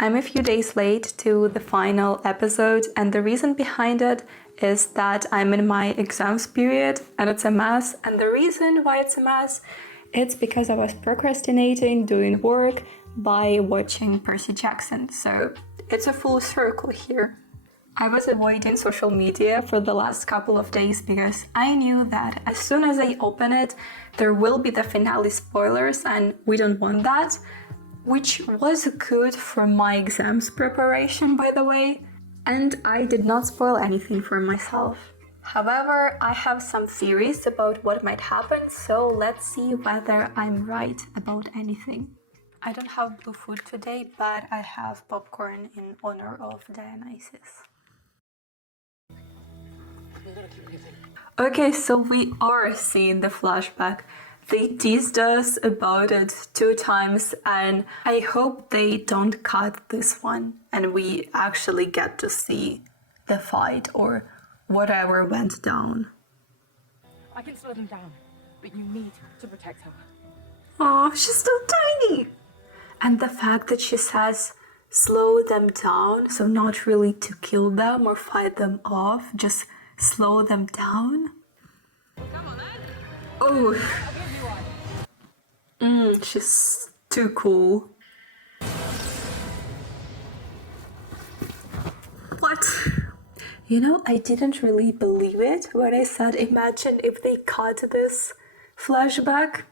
I'm a few days late to the final episode, and the reason behind it is that I'm in my exams period and it's a mess. And the reason why it's a mess, it's because I was procrastinating doing work by watching Percy Jackson. So it's a full circle here. I was avoiding social media for the last couple of days because I knew that as soon as I open it, there will be the finale spoilers, and we don't want that. Which was good for my exams preparation, by the way, and I did not spoil anything for myself. However, I have some theories about what might happen, so let's see whether I'm right about anything. I don't have blue food today, but I have popcorn in honor of Dionysus. Okay, so we are seeing the flashback. They teased us about it 2 times, and I hope they don't cut this one and we actually get to see the fight or whatever went down. I can slow them down, but you need to protect her. Oh, she's so tiny! And the fact that she says slow them down, so not really to kill them or fight them off, just slow them down. Come on, then. Oh. I'll give you one. She's too cool. What? You know, I didn't really believe it when I said imagine if they cut this flashback.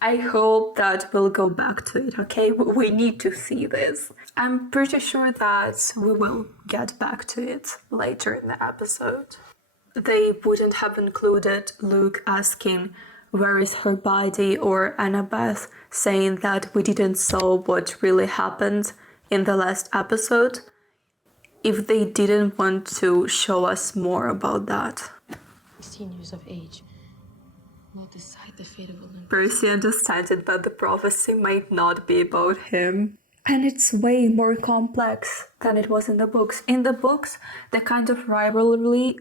I hope that we'll go back to it, okay? We need to see this. I'm pretty sure that we will get back to it later in the episode. They wouldn't have included Luke asking where is her body, or Annabeth saying that we didn't saw what really happened in the last episode, if they didn't want to show us more about that. 16 years of age will decide the fate of Olympus. Percy understood that the prophecy might not be about him. And it's way more complex than it was in the books. In the books, the kind of rivalry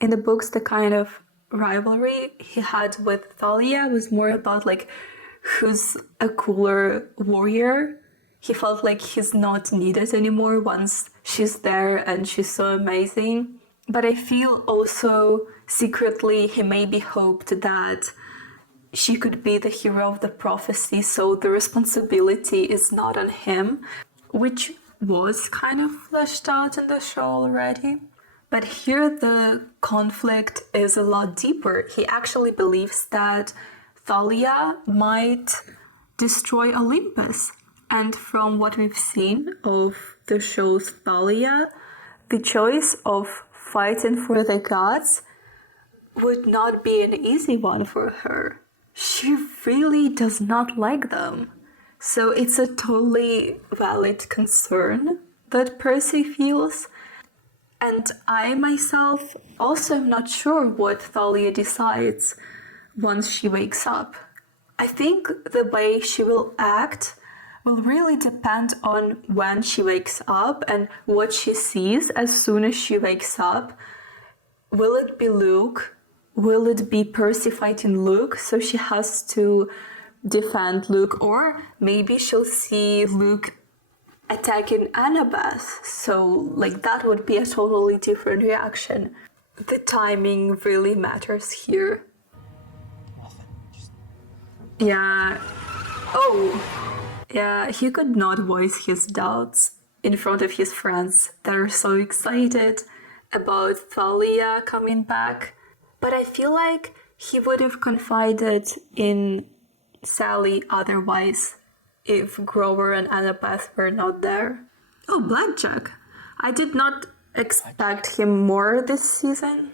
in the books, the kind of rivalry he had with Thalia was more about like who's a cooler warrior. He felt like he's not needed anymore once she's there and she's so amazing. But I feel also secretly he maybe hoped that she could be the hero of the prophecy, so the responsibility is not on him, which was kind of fleshed out in the show already. But here the conflict is a lot deeper. He actually believes that Thalia might destroy Olympus. And from what we've seen of the show's Thalia, the choice of fighting for the gods would not be an easy one for her. She really does not like them. So it's a totally valid concern that Percy feels. And I myself also am not sure what Thalia decides once she wakes up. I think the way she will act will really depend on when she wakes up and what she sees as soon as she wakes up. Will it be Luke? Will it be Percy fighting Luke, so she has to defend Luke? Or maybe she'll see Luke attacking Annabeth, so like that would be a totally different reaction. The timing really matters here. Yeah. Oh. Yeah, he could not voice his doubts in front of his friends that are so excited about Thalia coming back. But I feel like he would have confided in Sally otherwise if Grover and Annabeth were not there. Oh, Blackjack. I did not expect him more this season.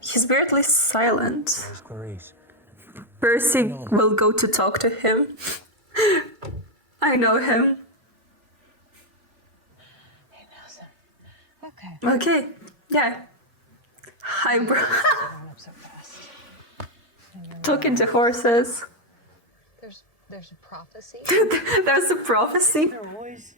He's weirdly silent. Where's Clarisse? Percy will go to talk to him. I know him. He knows him. Okay. Okay, yeah. Hi, bro. Growing up so fast. Talking to horses. There's a prophecy. There's a prophecy. They're always...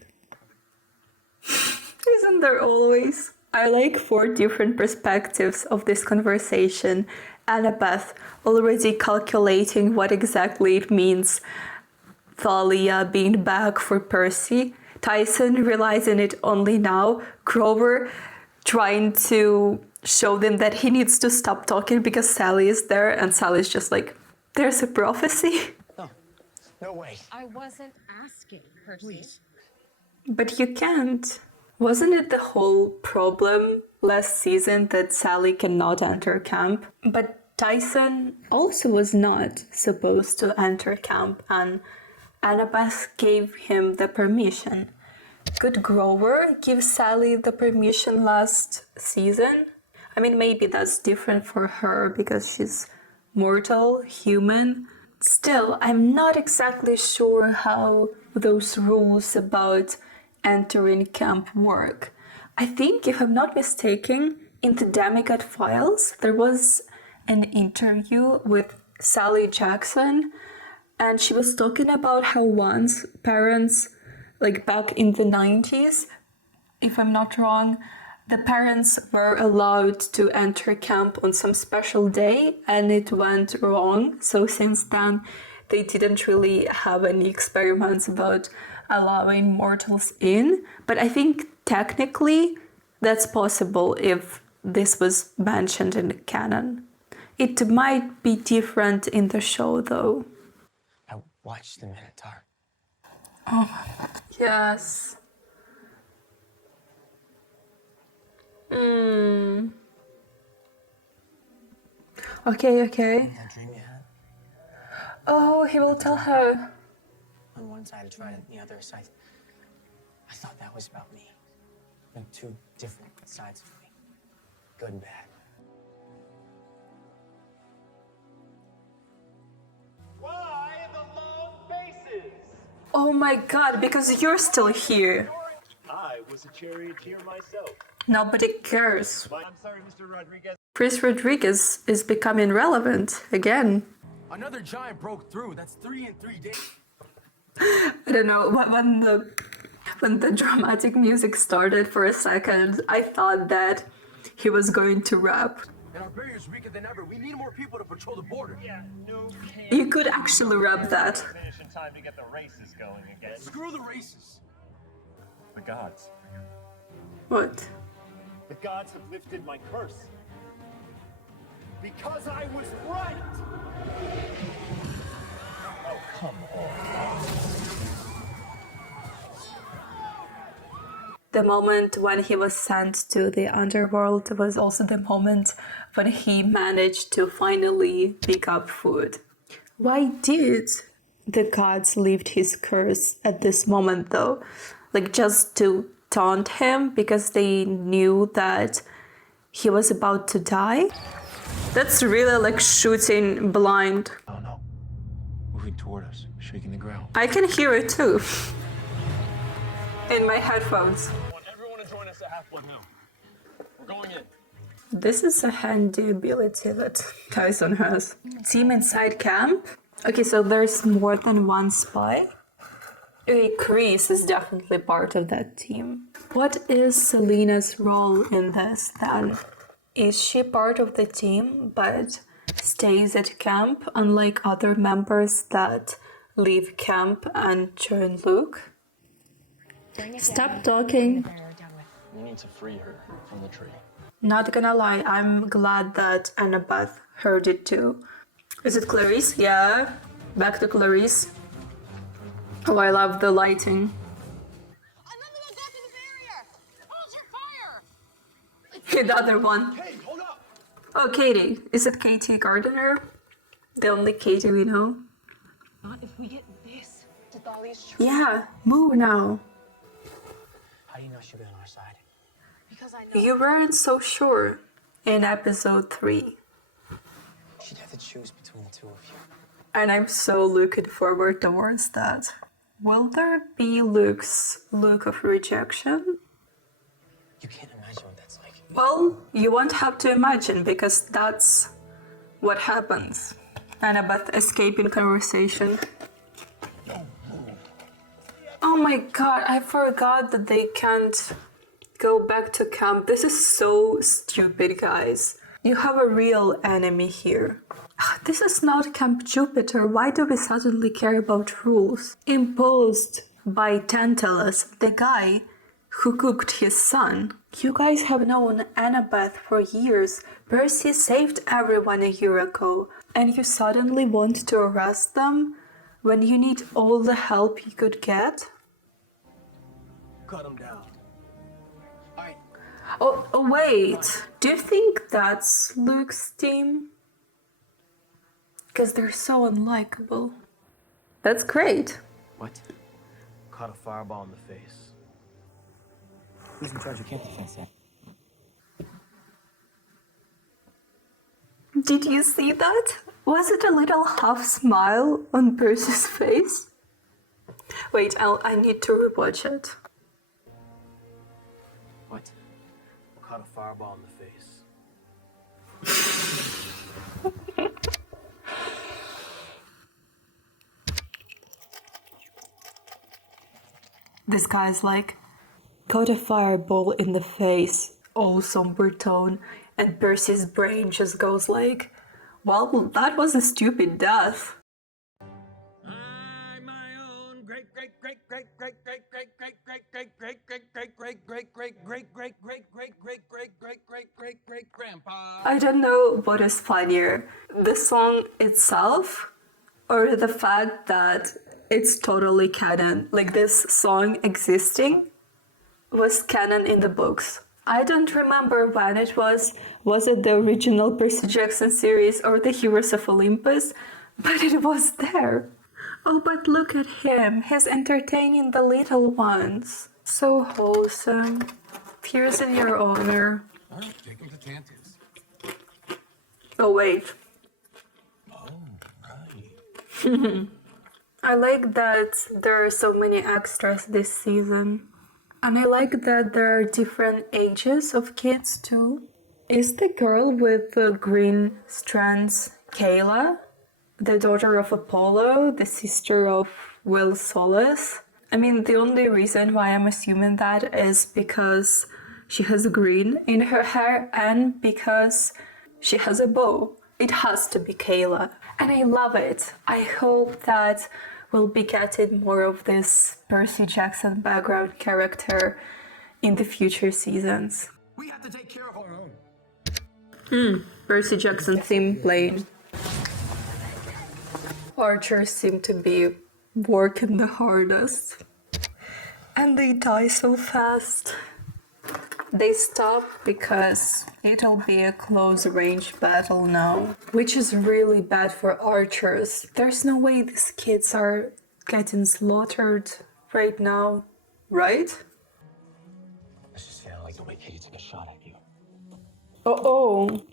Isn't there always? I like 4 different perspectives of this conversation. Annabeth already calculating what exactly it means Thalia being back for Percy, Tyson realizing it only now, Grover trying to show them that he needs to stop talking because Sally is there, and Sally's just like, there's a prophecy. No, no way. I wasn't asking, Percy. Please. But you can't. Wasn't it the whole problem last season that Sally cannot enter camp? But Tyson also was not supposed to enter camp, and Annabeth gave him the permission. Could Grover give Sally the permission last season? I mean, maybe that's different for her because she's mortal, human. Still, I'm not exactly sure how those rules about entering camp work. I think, if I'm not mistaken, in the Demigod Files, there was an interview with Sally Jackson, and she was talking about how once parents, like back in the 90s, if I'm not wrong, the parents were allowed to enter camp on some special day, and it went wrong. So since then, they didn't really have any experiments about allowing mortals in. But I think technically that's possible if this was mentioned in the canon. It might be different in the show, though. I watched the Minotaur. Oh, yes. Okay. That dream you had? Oh, he will tell her. On one side, I tried it, on the other side. I thought that was about me. And two different sides of me. Good and bad. Why the long faces? Oh my god, because you're still here. I was a charioteer myself. Nobody cares. I'm sorry, Mr. Rodriguez. Chris Rodriguez is becoming relevant again. Another giant broke through. That's 3 in 3 days. I don't know, when the dramatic music started for a second, I thought that he was going to rap. And our barrier's weaker than ever. We need more people to patrol the border. Yeah, no can. You could actually rap that. Finish in time to get the races going again. Screw the races. The gods. What? The gods have lifted my curse. Because I was right! Oh, come on. The moment when he was sent to the underworld was also the moment when he managed to finally pick up food. Why did the gods lift his curse at this moment, though? Like, just to taunt him because they knew that he was about to die? That's really like shooting blind. Oh no. Moving toward us, shaking the ground. I can hear it too. In my headphones. I want everyone to join us at Half Blood Hill. We're going in. This is a handy ability that Tyson has. Team inside camp? Okay, so there's more than one spy. Clarisse is definitely part of that team. What is Selena's role in this then? Is she part of the team but stays at camp, unlike other members that leave camp and join Luke? Stop talking. We need to free her from the tree. Not gonna lie, I'm glad that Annabeth heard it too. Is it Clarisse? Yeah. Back to Clarisse. Oh, I love the lighting. Another one back in the barrier! Hold your fire! The other one. Hey, hold up! Oh, Katie. Is it Katie Gardner? The only Katie we know. Not if we get this to Thalia's tree. Yeah, move now. How do you know she'll be on our side? Because I know. You weren't so sure in episode 3. She'd have to choose between the two of you. And I'm so looking forward towards that. Will there be Luke's look of rejection? You can't imagine what that's like. Well, you won't have to imagine because that's what happens. Annabeth escaping conversation. Oh my god, I forgot that they can't go back to camp. This is so stupid, guys. You have a real enemy here. This is not Camp Jupiter. Why do we suddenly care about rules? Imposed by Tantalus, the guy who cooked his son. You guys have known Annabeth for years. Percy saved everyone a year ago, and you suddenly want to arrest them when you need all the help you could get? Cut him down. Oh, wait. Do you think that's Luke's team? Because they're so unlikable. That's great. What? Caught a fireball in the face. Who's in charge of camp defense then? Did you see that? Was it a little half smile on Percy's face? Wait, I need to rewatch it. What? Caught a fireball in the face. This guy's like, caught a fireball in the face, all somber tone, and Percy's brain just goes like, well, that was a stupid death. I'm my own great grandpa. I don't know what is funnier, the song itself or the fact that it's totally canon. Like, this song existing was canon in the books. I don't remember when it was. Was it the original Percy Jackson series or the Heroes of Olympus? But it was there. Oh, but look at him. He's entertaining the little ones. So wholesome. Tears in your honor. All right, take him to Tantus. Oh, wait. Oh, right. I like that there are so many extras this season. And I like that there are different ages of kids too. Is the girl with the green strands Kayla? The daughter of Apollo? The sister of Will Solis? I mean, the only reason why I'm assuming that is because she has green in her hair and because she has a bow. It has to be Kayla. And I love it. I hope that we'll be getting more of this Percy Jackson background character in the future seasons. We have to take care of our own. Percy Jackson theme playing. Archers seem to be working the hardest. And they die so fast. They stop because it'll be a close range battle now, which is really bad for archers. There's no way these kids are getting slaughtered right now, right? I just feel like the way Katie took a shot at you. Oh.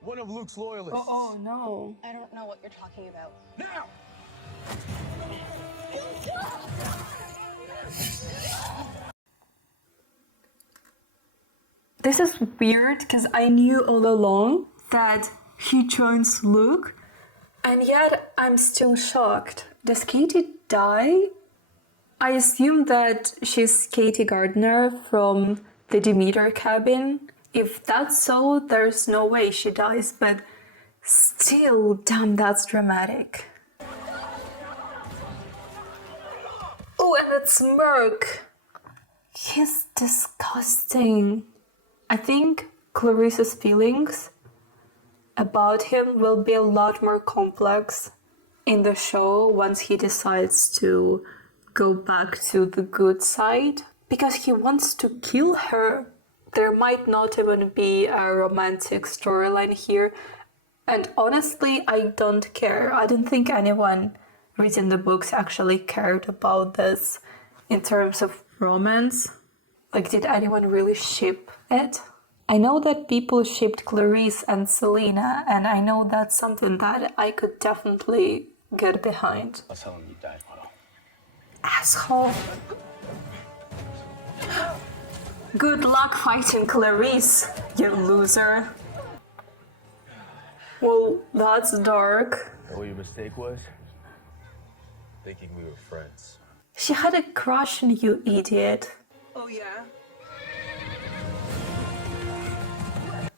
One of Luke's loyalists. Oh no. I don't know what you're talking about. Now! This is weird because I knew all along that he joins Luke, and yet I'm still shocked. Does Katie die? I assume that she's Katie Gardner from the Demeter cabin. If that's so, there's no way she dies, but still, damn, that's dramatic. Oh, and that smirk. He's disgusting. I think Clarisse's feelings about him will be a lot more complex in the show once he decides to go back to the good side, because he wants to kill her. There might not even be a romantic storyline here, and honestly, I don't care. I don't think anyone reading the books actually cared about this in terms of romance. Like, did anyone really ship it? I know that people shipped Clarisse and Selena, and I know that's something that I could definitely get behind. I'll tell him you died, Otto. Asshole. Good luck fighting Clarisse, you loser. Well, that's dark. What your mistake was? Thinking we were friends. She had a crush on you, idiot. Oh, yeah?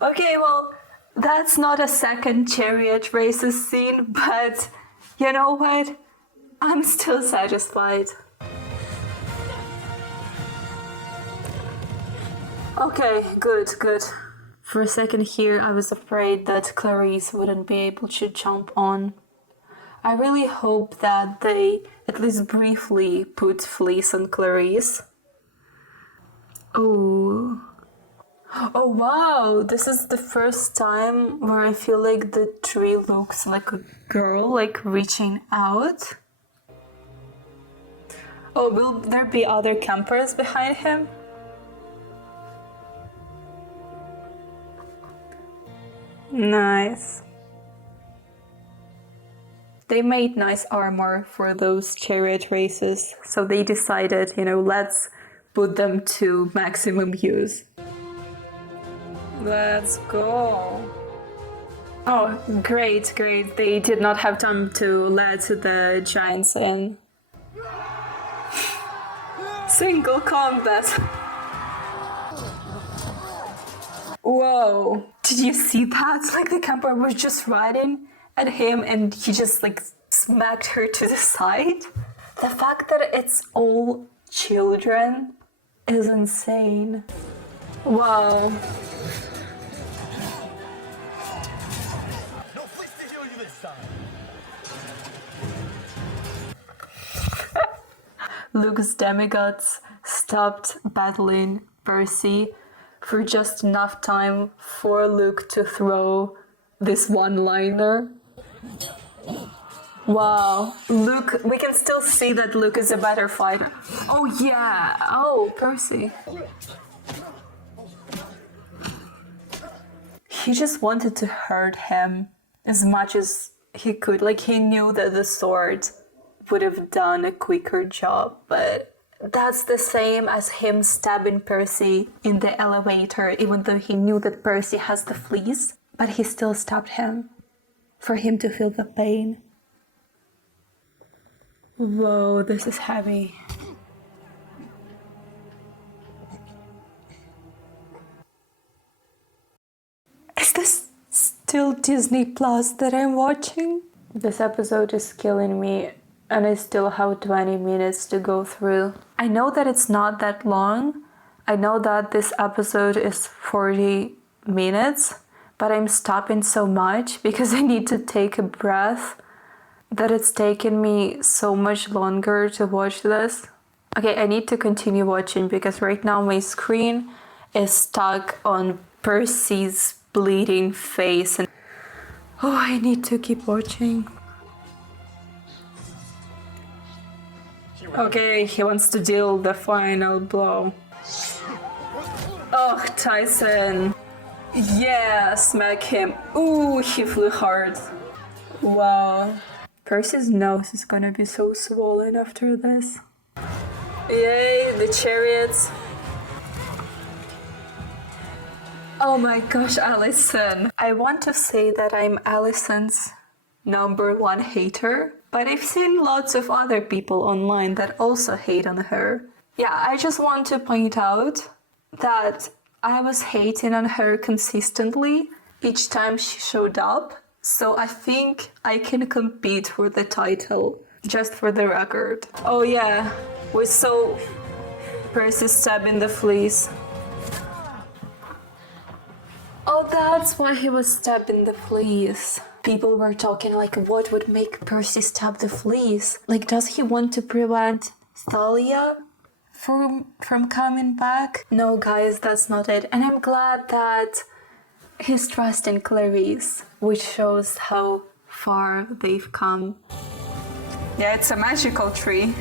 Okay, well, That's not a second chariot races scene, but you know what? I'm still satisfied. Okay, good. For a second here, I was afraid that Clarisse wouldn't be able to jump on. I really hope that they at least briefly put Fleece on Clarisse. Oh wow, this is the first time where I feel like the tree looks like a girl, like reaching out. Oh, will there be other campers behind him? Nice. They made nice armor for those chariot races, so they decided, let's put them to maximum use. Let's go. Oh, great. They did not have time to let the giants in. Single combat. Whoa. Did you see that? Like the camper was just riding at him and he just like smacked her to the side. The fact that it's all children is insane. Wow. No Fleece to heal you this time. Luke's demigods stopped battling Percy for just enough time for Luke to throw this one-liner. Wow, Luke, we can still see that Luke is a better fighter. Oh yeah, oh, Percy. He just wanted to hurt him as much as he could. Like, he knew that the sword would have done a quicker job, but that's the same as him stabbing Percy in the elevator, even though he knew that Percy has the fleece, but he still stabbed him for him to feel the pain. Whoa, this is heavy. Is this still Disney Plus that I'm watching? This episode is killing me. And I still have 20 minutes to go through. I know that it's not that long. I know that this episode is 40 minutes, but I'm stopping so much because I need to take a breath that it's taken me so much longer to watch this. Okay, I need to continue watching because right now my screen is stuck on Percy's bleeding face. And oh, I need to keep watching. Okay, he wants to deal the final blow. Oh, Tyson. Yeah, smack him. Ooh, he flew hard. Wow. Percy's nose is gonna be so swollen after this. Yay, the chariots. Oh my gosh, Allison. I want to say that I'm Allison's #1 hater, but I've seen lots of other people online that also hate on her. Yeah, I just want to point out that I was hating on her consistently each time she showed up, so I think I can compete for the title, just for the record. Oh yeah, we saw Percy stabbing the fleece. Oh, that's why he was stabbing the fleece. People were talking like, what would make Percy stab the fleece? Like, does he want to prevent Thalia from coming back? No, guys, that's not it. And I'm glad that he's trusting Clarisse, which shows how far they've come. Yeah, it's a magical tree.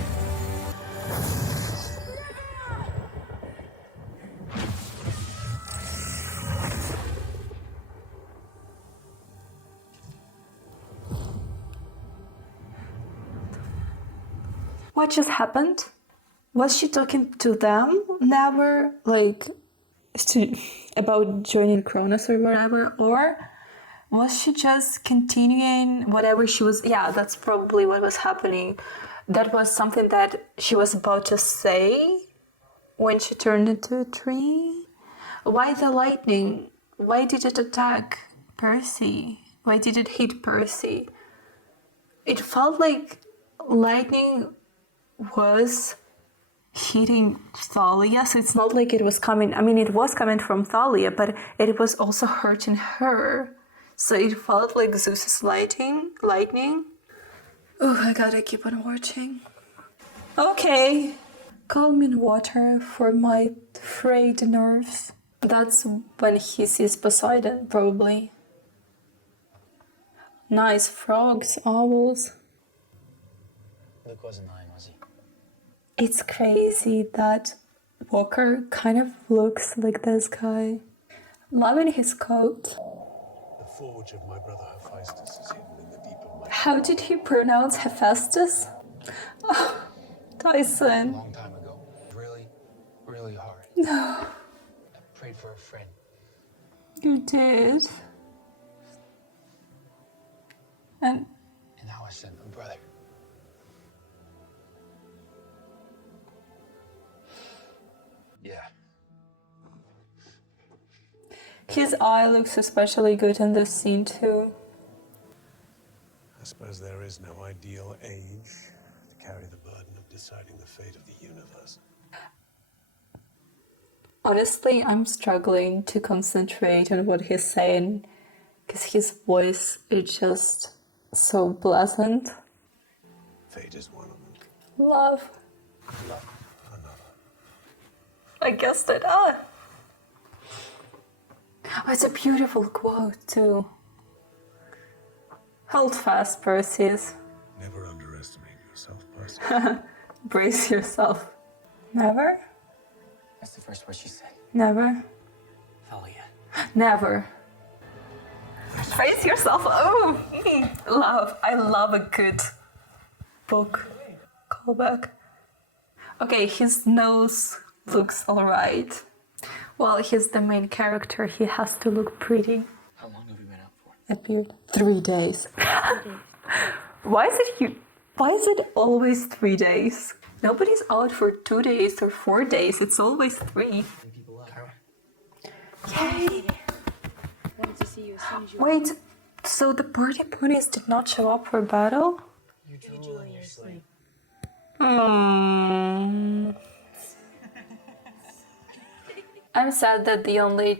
What just happened? Was she talking to them? Never, like, about joining Cronus or whatever? Or was she just continuing whatever she was... Yeah, that's probably what was happening. That was something that she was about to say when she turned into a tree. Why the lightning? Why did it attack Percy? Why did it hit Percy? It felt like lightning was hitting Thalia, so it's not like it was coming. I mean, it was coming from Thalia, but it was also hurting her. So it felt like Zeus's lightning. Oh, I gotta keep on watching. Okay. Calming water for my frayed nerves. That's when he sees Poseidon, probably. Nice frogs, owls. Luke wasn't lying, was he? It's crazy that Walker kind of looks like this guy. Loving his coat. The forge of my brother Hephaestus is hidden in the deep of my... How did he pronounce Hephaestus? Oh, Tyson. A long time ago. Really, really hard. No, I prayed for a friend. you did. And now I sent a brother. Yeah. his eye looks especially good in this scene too. I suppose there is no ideal age to carry the burden of deciding the fate of the universe. Honestly, I'm struggling to concentrate on what he's saying because his voice is just so pleasant. Fate is one of them. Love. I guessed it. Oh, it's a beautiful quote too. Hold fast, Perseus. Never underestimate yourself, Percy. Brace yourself. Never? That's the first word she said. Never? Thalia. Never. Brace yourself. Oh, love. I love a good book callback. Okay, his nose looks alright. Well, he's the main character. He has to look pretty. How long have we been out for? A beard. 3 days. Why is it always 3 days? Nobody's out for 2 days or 4 days. It's always 3. People up. Yay! Wanted to see you as soon as you Wait, so the party ponies did not show up for battle? You drool in your sleep. I'm sad that the only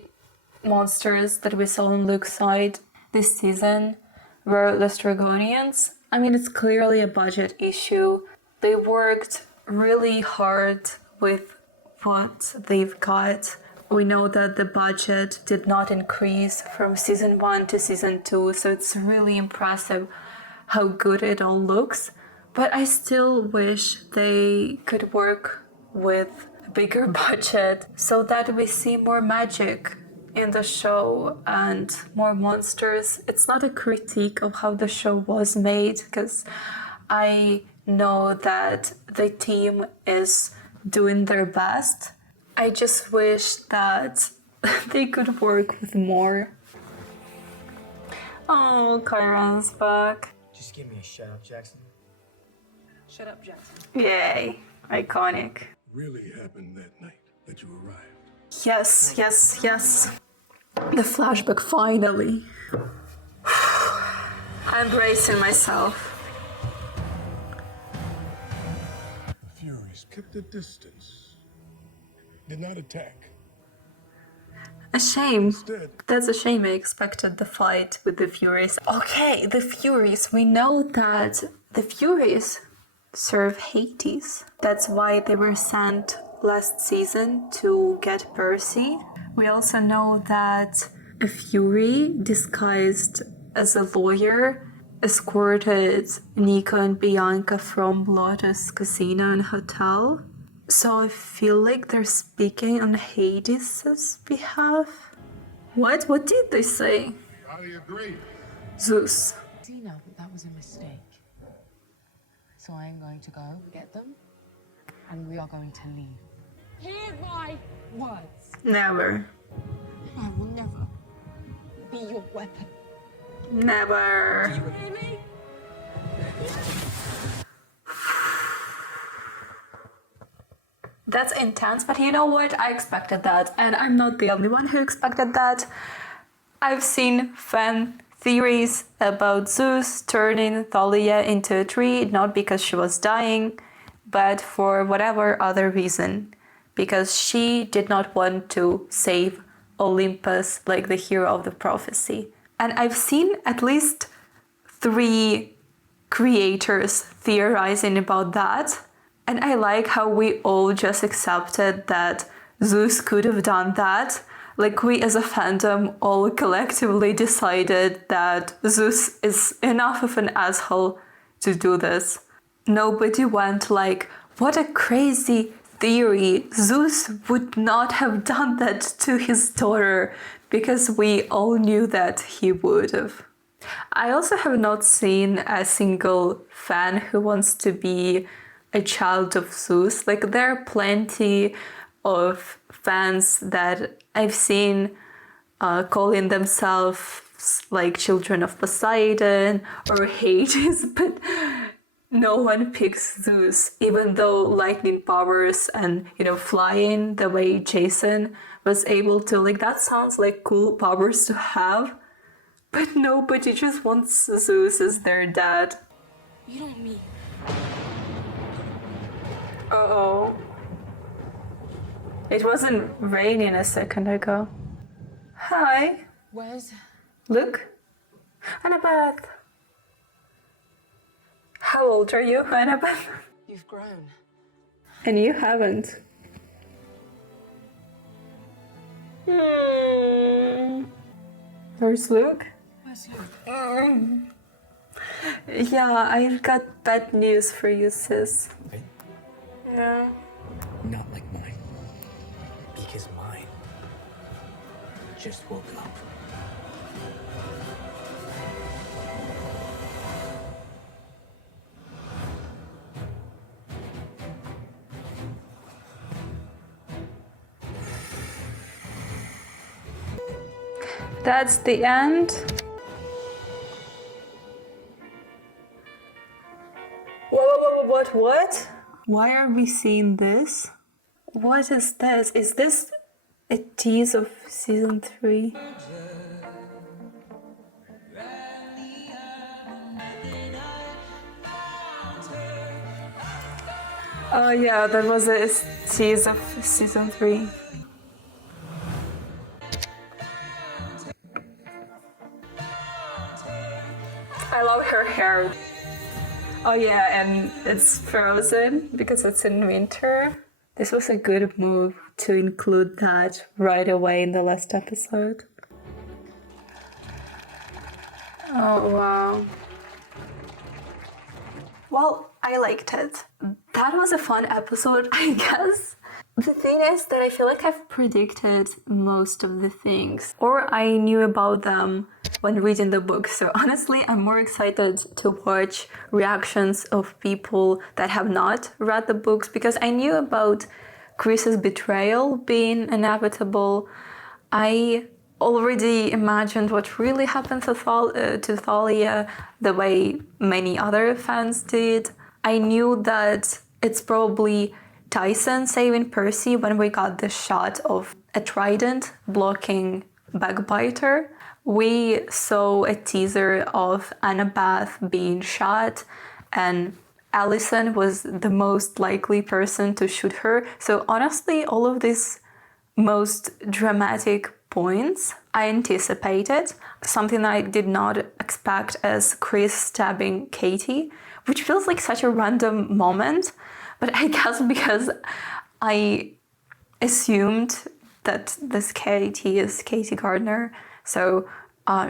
monsters that we saw on Luke's side this season were the Stragonians. I mean, it's clearly a budget issue. They worked really hard with what they've got. We know that the budget did not increase from season 1 to season 2, so it's really impressive how good it all looks. But I still wish they could work with a bigger budget so that we see more magic in the show and more monsters. It's not a critique of how the show was made, because I know that the team is doing their best. I just wish that they could work with more. Oh, Kyron's back. Just give me a shut up, Jackson. shut up, Jackson. Yay, iconic. Really happened that night that you arrived. Yes, yes, yes. The flashback, finally. I'm bracing myself. The Furies kept a distance. Did not attack. A shame. Instead, That's a shame. I expected the fight with the Furies. Okay, the Furies. We know that the Furies serve Hades. That's why they were sent last season to get Percy. We also know that a Fury disguised as a lawyer escorted Nico and Bianca from Lotus Casino and Hotel. So I feel like they're speaking on Hades' behalf. What? What did they say? I agree. Zeus. Do you know that was a mistake? So I am going to go get them, and we are going to leave. Hear my words. Never. I will never be your weapon. Never. Hear me? That's intense, but you know what? I expected that, and I'm not the only one who expected that. I've seen fan theories about Zeus turning Thalia into a tree, not because she was dying, but for whatever other reason. Because she did not want to save Olympus like the hero of the prophecy. And I've seen at least 3 creators theorizing about that. And I like how we all just accepted that Zeus could have done that. Like, we as a fandom all collectively decided that Zeus is enough of an asshole to do this. Nobody went like, what a crazy theory, Zeus would not have done that to his daughter, because we all knew that he would have. I also have not seen a single fan who wants to be a child of Zeus. Like, there are plenty of fans that I've seen calling themselves like children of Poseidon or Hades, but no one picks Zeus, even though lightning powers and, flying the way Jason was able to. Like, that sounds like cool powers to have, but nobody just wants Zeus as their dad. You don't mean. Uh-oh. It wasn't raining a second ago. Hi. Where's... Look. Annabeth. How old are you, Annabeth? You've grown. And you haven't. Where's Luke? Where's Luke? Yeah, I've got bad news for you, sis. Right? Yeah. Not like mine. Because mine just woke up. That's the end. What? Why are we seeing this? What is this? Is this a tease of season 3? Oh yeah, that was a tease of season 3. I love her hair. Oh yeah, and it's frozen because it's in winter. This was a good move to include that right away in the last episode. Oh wow. Well, I liked it. That was a fun episode, I guess. The thing is that I feel like I've predicted most of the things, or I knew about them when reading the book. So honestly, I'm more excited to watch reactions of people that have not read the books, because I knew about Chris's betrayal being inevitable. I already imagined what really happened to Thalia, the way many other fans did. I knew that it's probably Tyson saving Percy when we got the shot of a trident blocking Backbiter. We saw a teaser of Annabeth being shot, and Allison was the most likely person to shoot her. So honestly, all of these most dramatic points I anticipated. Something I did not expect as Chris stabbing Katie, which feels like such a random moment, but I guess because I assumed that this Katie is Katie Gardner, so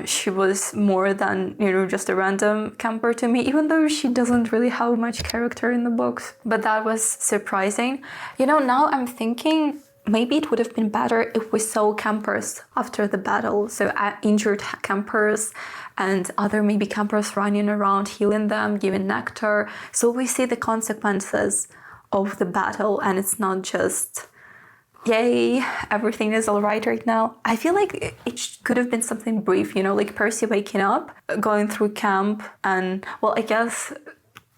she was more than, just a random camper to me, even though she doesn't really have much character in the books. But that was surprising. Now I'm thinking maybe it would have been better if we saw campers after the battle, so injured campers and other maybe campers running around, healing them, giving nectar, so we see the consequences of the battle, and it's not just, yay, everything is all right now. I feel like it could have been something brief, like Percy waking up, going through camp, and, well, I guess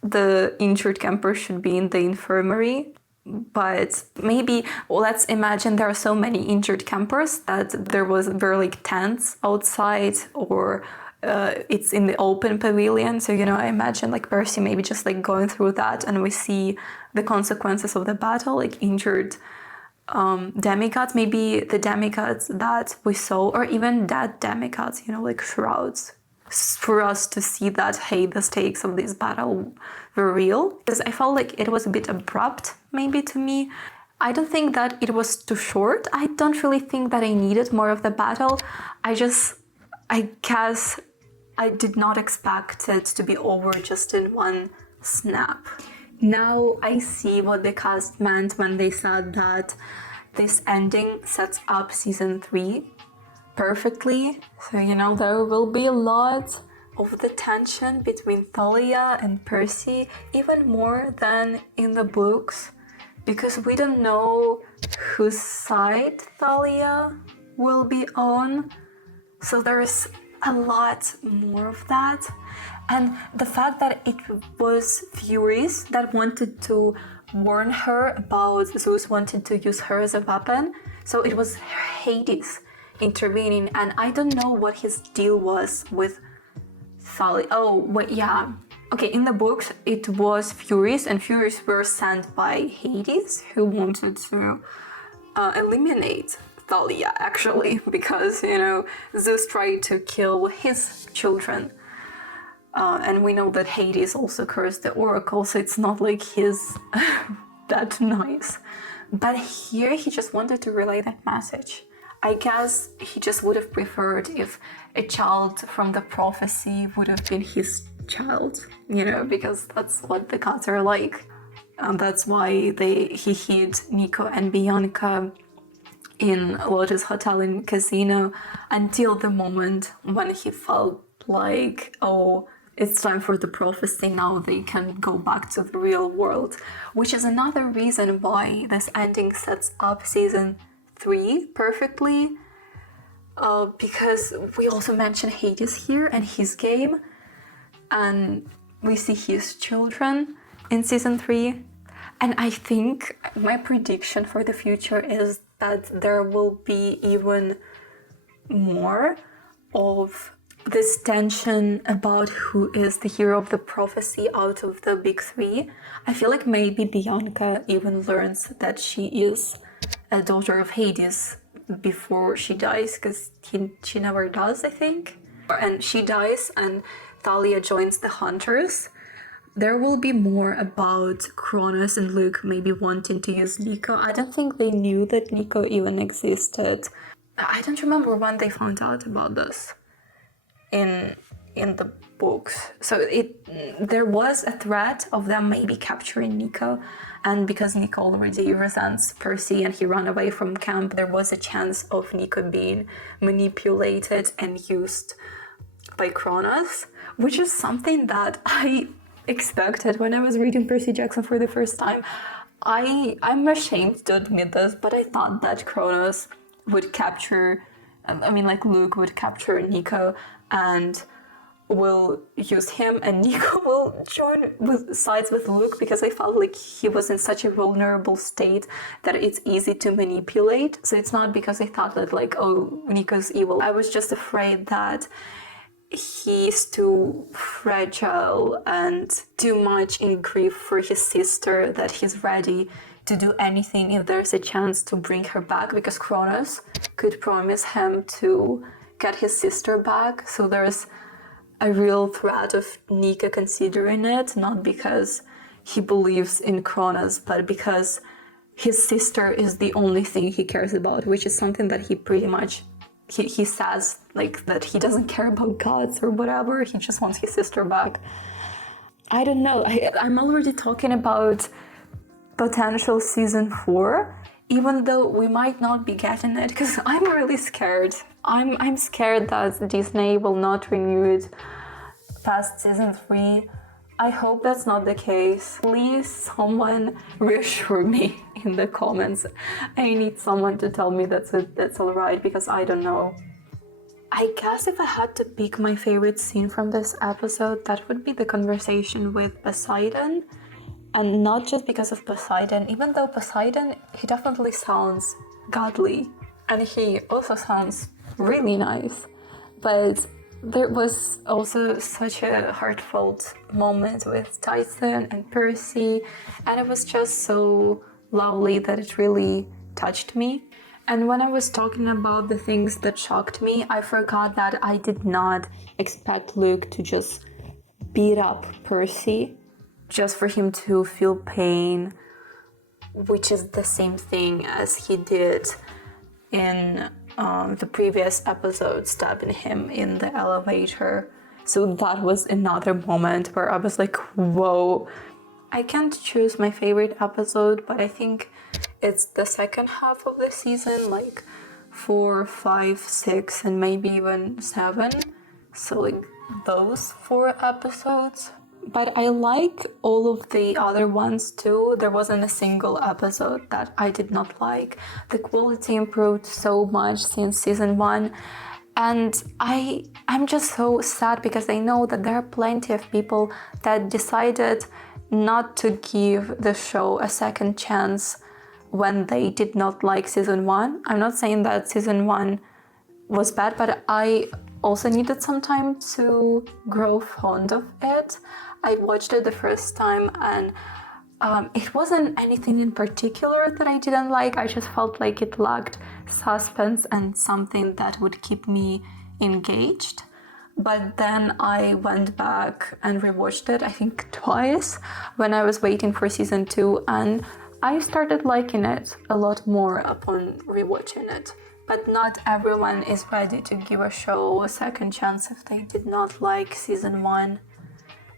the injured camper should be in the infirmary. But maybe, well, let's imagine there are so many injured campers that there was very like tents outside, or it's in the open pavilion. So, I imagine like Percy maybe just like going through that, and we see the consequences of the battle, like injured demigods, maybe the demigods that we saw, or even dead demigods, like shrouds, for us to see that, hey, the stakes of this battle were real. Because I felt like it was a bit abrupt, maybe, to me. I don't think that it was too short. I don't really think that I needed more of the battle. I guess I did not expect it to be over just in one snap. Now I see what the cast meant when they said that this ending sets up season 3 perfectly. So, there will be a lot of the tension between Thalia and Percy, even more than in the books, because we don't know whose side Thalia will be on. So there's a lot more of that. And the fact that it was Furies that wanted to warn her about Zeus wanted to use her as a weapon. So it was Hades intervening, and I don't know what his deal was with Thalia. Oh, wait, yeah. Okay, in the books, it was Furies, and Furies were sent by Hades, who wanted to eliminate Thalia, actually, because, Zeus tried to kill his children. And we know that Hades also cursed the Oracle, so it's not like he's that nice. But here, he just wanted to relay that message. I guess he just would have preferred if a child from the prophecy would have been his child, because that's what the gods are like. And that's why he hid Nico and Bianca in Lotus Hotel in Casino until the moment when he felt like, oh, it's time for the prophecy, now they can go back to the real world. Which is another reason why this ending sets up season 3 perfectly, because we also mention Hades here and his game, and we see his children in season 3. And I think my prediction for the future is that there will be even more of this tension about who is the hero of the prophecy out of the big 3. I feel like maybe Bianca even learns that she is a daughter of Hades before she dies, because she never does, I think. And she dies and Thalia joins the Hunters. There will be more about Kronos and Luke maybe wanting to use Nico. I don't think they knew that Nico even existed. I don't remember when they found out about this in the books. So there was a threat of them maybe capturing Nico, and because Nico already resents Percy and he ran away from camp, there was a chance of Nico being manipulated and used by Kronos, which is something that I expected when I was reading Percy Jackson for the first time. I'm ashamed to admit this, but I thought that Kronos would capture, Luke would capture Nico and will use him, and Nico will join sides with Luke, because I felt like he was in such a vulnerable state that it's easy to manipulate. So it's not because I thought that Nico's evil. I was just afraid that he's too fragile and too much in grief for his sister that he's ready to do anything if there's a chance to bring her back, because Kronos could promise him to get his sister back. So there's a real threat of Nico considering it, not because he believes in Kronos, but because his sister is the only thing he cares about, which is something that he pretty much he says, that he doesn't care about gods or whatever, he just wants his sister back. I don't know, I'm already talking about potential season 4, even though we might not be getting it, because I'm really scared. I'm scared that Disney will not renew it past season 3. I hope that's not the case. Please, someone reassure me in the comments. I need someone to tell me that's alright, because I don't know. I guess if I had to pick my favorite scene from this episode, that would be the conversation with Poseidon And not just because of Poseidon, even though Poseidon, he definitely sounds godly. And he also sounds really nice. But there was also such a heartfelt moment with Tyson and Percy, and it was just so lovely that it really touched me. And when I was talking about the things that shocked me, I forgot that I did not expect Luke to just beat up Percy just for him to feel pain, which is the same thing as he did in the previous episode, stabbing him in the elevator. So that was another moment where I was like, whoa. I can't choose my favorite episode, but I think it's the second half of the season, like 4, 5, 6, and maybe even 7. So like those 4 episodes. But I like all of the other ones too. There wasn't a single episode that I did not like. The quality improved so much since season 1. And I'm just so sad because I know that there are plenty of people that decided not to give the show a second chance when they did not like season 1. I'm not saying that season 1 was bad, but I also needed some time to grow fond of it. I watched it the first time and it wasn't anything in particular that I didn't like. I just felt like it lacked suspense and something that would keep me engaged. But then I went back and rewatched it, I think twice, when I was waiting for season 2, and I started liking it a lot more upon rewatching it. But not everyone is ready to give a show a second chance if they did not like season 1.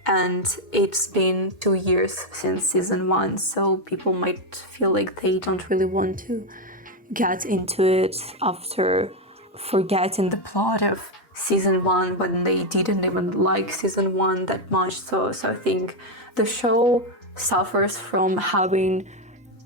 And it's been 2 years since season 1, so people might feel like they don't really want to get into it after forgetting the plot of season 1 when they didn't even like season 1 that much. So I think the show suffers from having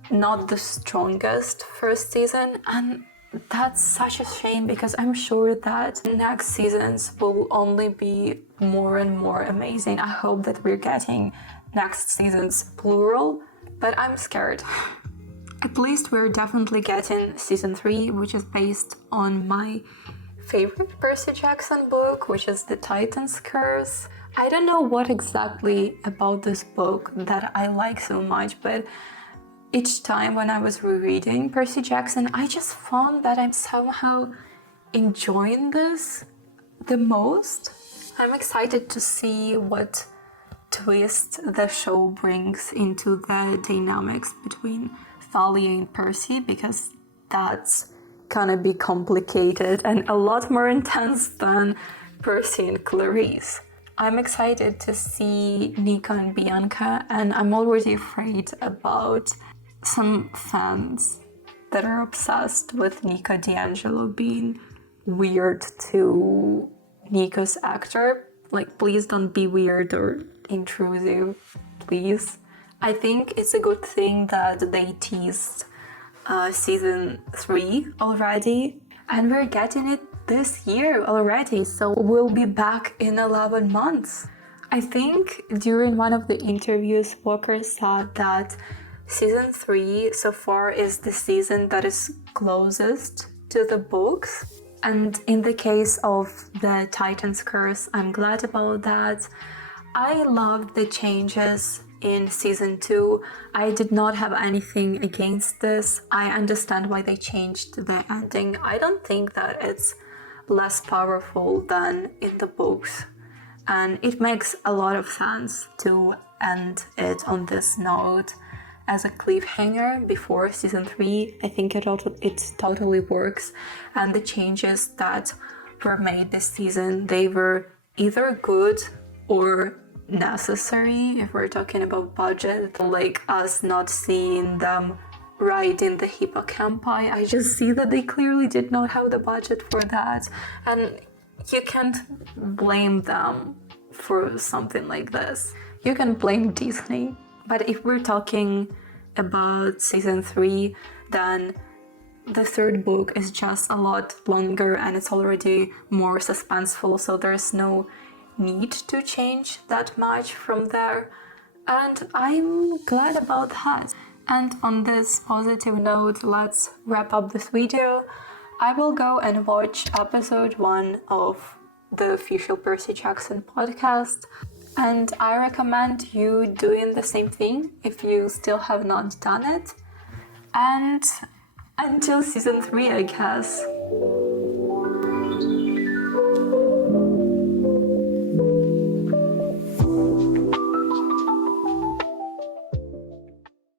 not the strongest first season, and that's such a shame because I'm sure that next seasons will only be more and more amazing. I hope that we're getting next seasons plural, but I'm scared. At least we're definitely getting season 3, which is based on my favorite Percy Jackson book, which is The Titan's Curse. I don't know what exactly about this book that I like so much, but each time when I was rereading Percy Jackson, I just found that I'm somehow enjoying this the most. I'm excited to see what twist the show brings into the dynamics between Thalia and Percy, because that's gonna be complicated and a lot more intense than Percy and Clarisse. I'm excited to see Nika and Bianca, and I'm already afraid about some fans that are obsessed with Nika D'Angelo being weird to Nika's actor. Like, please don't be weird or intrusive, please. I think it's a good thing that they teased season 3 already, and we're getting it this year already, so we'll be back in 11 months. I think during one of the interviews, Walker said that season 3 so far is the season that is closest to the books. And in the case of The Titan's Curse, I'm glad about that. I loved the changes in season 2. I did not have anything against this. I understand why they changed the ending. I don't think that it's less powerful than in the books. And it makes a lot of sense to end it on this note as a cliffhanger before season 3. I think it totally works, and the changes that were made this season, they were either good or necessary if we're talking about budget. Like us not seeing them right in the hippocampi, I just see that they clearly did not have the budget for that, and you can't blame them for something like this. You can blame Disney. But if we're talking about season 3, then the third book is just a lot longer and it's already more suspenseful, so there's no need to change that much from there. And I'm glad about that. And on this positive note, let's wrap up this video. I will go and watch episode 1 of the official Percy Jackson podcast, and I recommend you doing the same thing if you still have not done it. And until season 3, I guess.